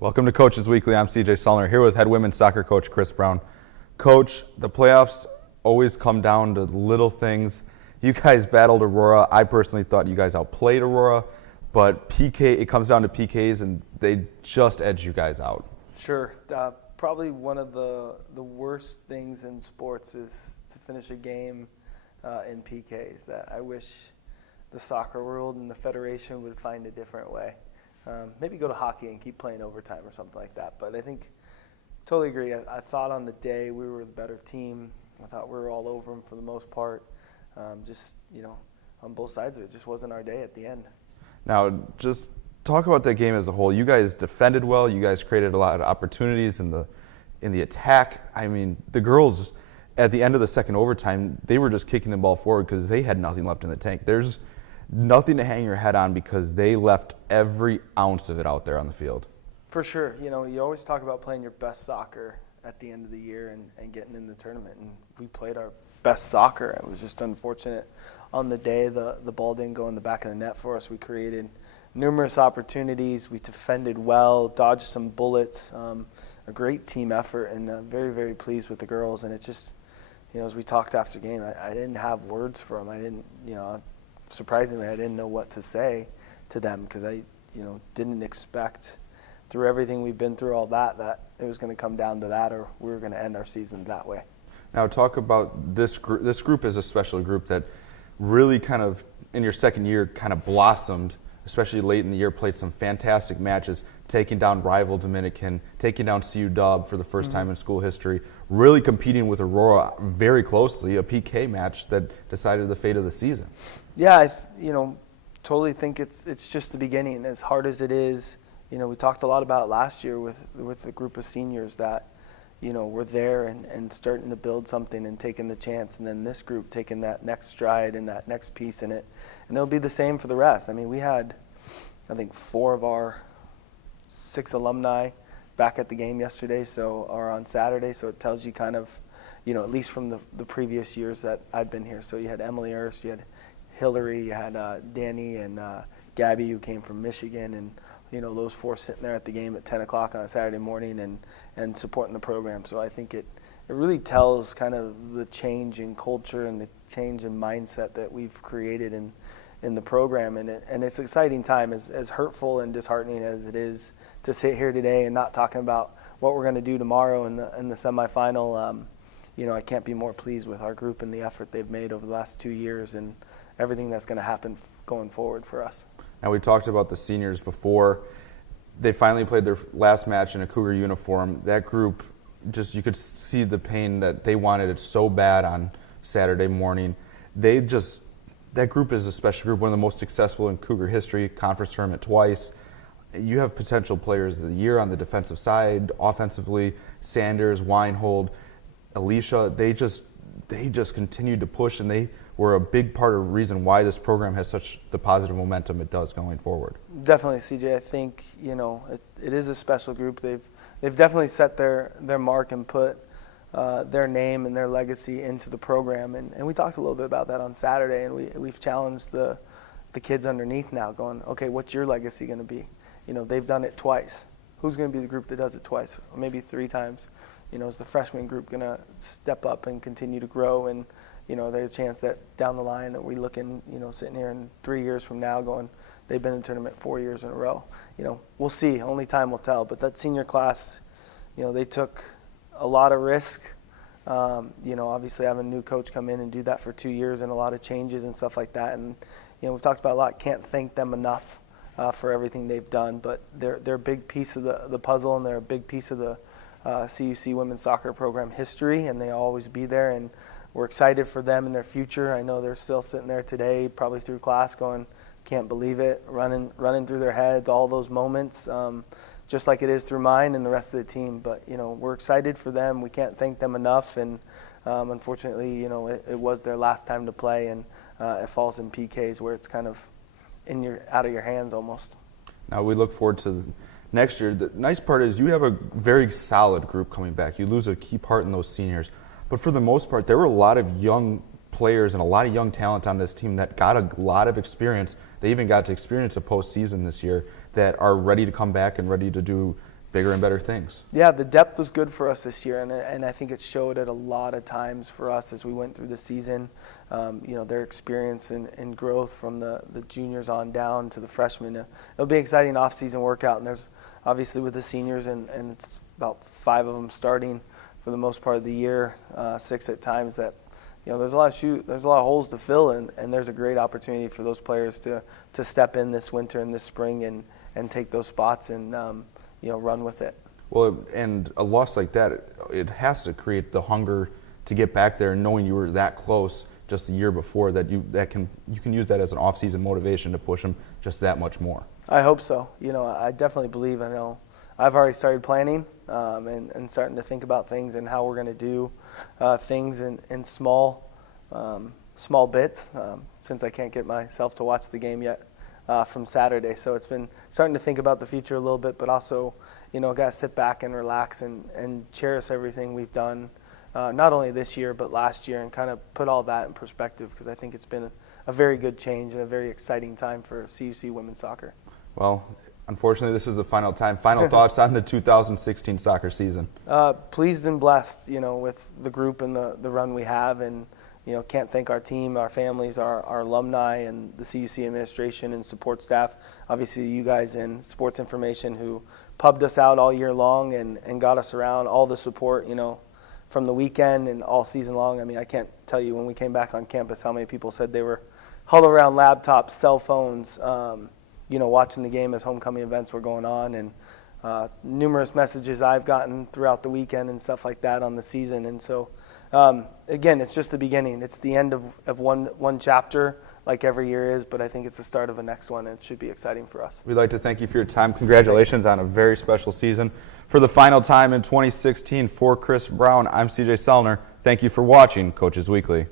Welcome to Coaches Weekly. I'm CJ Sullner here with head women's soccer coach Chris Brown. Coach, the playoffs always come down to little things. You guys battled Aurora. I personally thought you guys outplayed Aurora, but it comes down to PKs, and they just edged you guys out. Sure. Probably one of the worst things in sports is to finish a game in PKs. That I wish the soccer world and the federation would find a different way. Maybe go to hockey and keep playing overtime or something like that. But I think, totally agree. I thought on the day we were the better team. I thought we were all over them for the most part. On both sides of it, just wasn't our day at the end. Now, just talk about that game as a whole. You guys defended well. You guys created a lot of opportunities in the attack. I mean, the girls at the end of the second overtime, they were just kicking the ball forward because they had nothing left in the tank. There's nothing to hang your head on because they left every ounce of it out there on the field. For sure. You always talk about playing your best soccer at the end of the year and getting in the tournament. And we played our best soccer. It was just unfortunate on the day the ball didn't go in the back of the net for us. We created numerous opportunities. We defended well, dodged some bullets. A great team effort, and very, very pleased with the girls. And it just, as we talked after the game, I didn't have words for them. I didn't, surprisingly, I didn't know what to say to them because I, didn't expect through everything we've been through, all that it was going to come down to that, or we were going to end our season that way. Now talk about this group. This group is a special group that really kind of, in your second year, kind of blossomed, especially late in the year, played some fantastic matches, taking down rival Dominican, taking down CUC for the first time in school history, really competing with Aurora very closely, a PK match that decided the fate of the season. Yeah, I totally think it's just the beginning. As hard as it is, we talked a lot about last year with the group of seniors that, were there and starting to build something and taking the chance, and then this group taking that next stride and that next piece in it. And it'll be the same for the rest. I mean, we had, I think, 4 of our 6 alumni back at the game yesterday, or on Saturday, so it tells you kind of, at least from the previous years that I've been here. So you had Emily Erst, you had Hillary, you had Danny and Gabby, who came from Michigan, and those 4 sitting there at the game at 10 o'clock on a Saturday morning and supporting the program. So I think it really tells kind of the change in culture and the change in mindset that we've created in the program. And it's an exciting time, as hurtful and disheartening as it is to sit here today and not talking about what we're going to do tomorrow in the semifinal. I can't be more pleased with our group and the effort they've made over the last 2 years and everything that's going to happen going forward for us. Now, we talked about the seniors before. They finally played their last match in a Cougar uniform. That group, you could see the pain that they wanted it so bad on Saturday morning. That group is a special group, one of the most successful in Cougar history, conference tournament twice. You have potential players of the year on the defensive side, offensively, Sanders, Weinhold, Alicia. They just continued to push, and they were a big part of the reason why this program has such the positive momentum it does going forward. Definitely, CJ. I think it is a special group. They've definitely set their mark and put their name and their legacy into the program. And we talked a little bit about that on Saturday, and we've challenged the kids underneath now, going, okay, what's your legacy going to be? They've done it twice. Who's going to be the group that does it twice, or maybe 3 times? Is the freshman group going to step up and continue to grow? And there's a chance that down the line that we looking, sitting here in 3 years from now going, they've been in the tournament 4 years in a row. We'll see. Only time will tell. But that senior class, they took a lot of risk. Obviously having a new coach come in and do that for 2 years and a lot of changes and stuff like that. And, we've talked about a lot. Can't thank them enough for everything they've done. But they're a big piece of the puzzle, and they're a big piece of the CUC women's soccer program history, and they'll always be there. And we're excited for them and their future. I know they're still sitting there today, probably through class, going, can't believe it, running through their heads, all those moments, just like it is through mine and the rest of the team. But, we're excited for them. We can't thank them enough. And unfortunately, it was their last time to play, and it falls in PKs where it's kind of out of your hands almost. Now we look forward to next year. The nice part is you have a very solid group coming back. You lose a key part in those seniors. But for the most part, there were a lot of young players and a lot of young talent on this team that got a lot of experience. They even got to experience a postseason this year that are ready to come back and ready to do bigger and better things. Yeah, the depth was good for us this year, and I think it showed at a lot of times for us as we went through the season. Their experience and growth from the juniors on down to the freshmen. It'll be an exciting off-season workout, and there's obviously with the seniors, and it's about 5 of them starting for the most part of the year, 6 at times. That there's a lot of holes to fill, and there's a great opportunity for those players to step in this winter and this spring and take those spots and run with it. Well, and a loss like that, it has to create the hunger to get back there, and knowing you were that close just the year before, you can use that as an off-season motivation to push them just that much more. I hope so. I definitely believe. I know I've already started planning and starting to think about things and how we're going to do things in small bits since I can't get myself to watch the game yet from Saturday. So it's been starting to think about the future a little bit, but also, got to sit back and relax and cherish everything we've done, not only this year but last year, and kind of put all that in perspective, because I think it's been a very good change and a very exciting time for CUC women's soccer. Well, unfortunately, this is the final time. Final thoughts on the 2016 soccer season? Pleased and blessed, with the group and the run we have, and can't thank our team, our families, our alumni, and the CUC administration and support staff. Obviously, you guys in Sports Information who pubbed us out all year long and got us around, all the support, from the weekend and all season long. I mean, I can't tell you when we came back on campus how many people said they were huddled around laptops, cell phones, watching the game as homecoming events were going on, and numerous messages I've gotten throughout the weekend and stuff like that on the season. And so, again, it's just the beginning. It's the end of one chapter, like every year is, but I think it's the start of a next one, and it should be exciting for us. We'd like to thank you for your time. Congratulations on a very special season. For the final time in 2016, for Chris Brown, I'm CJ Sellner. Thank you for watching Coaches Weekly.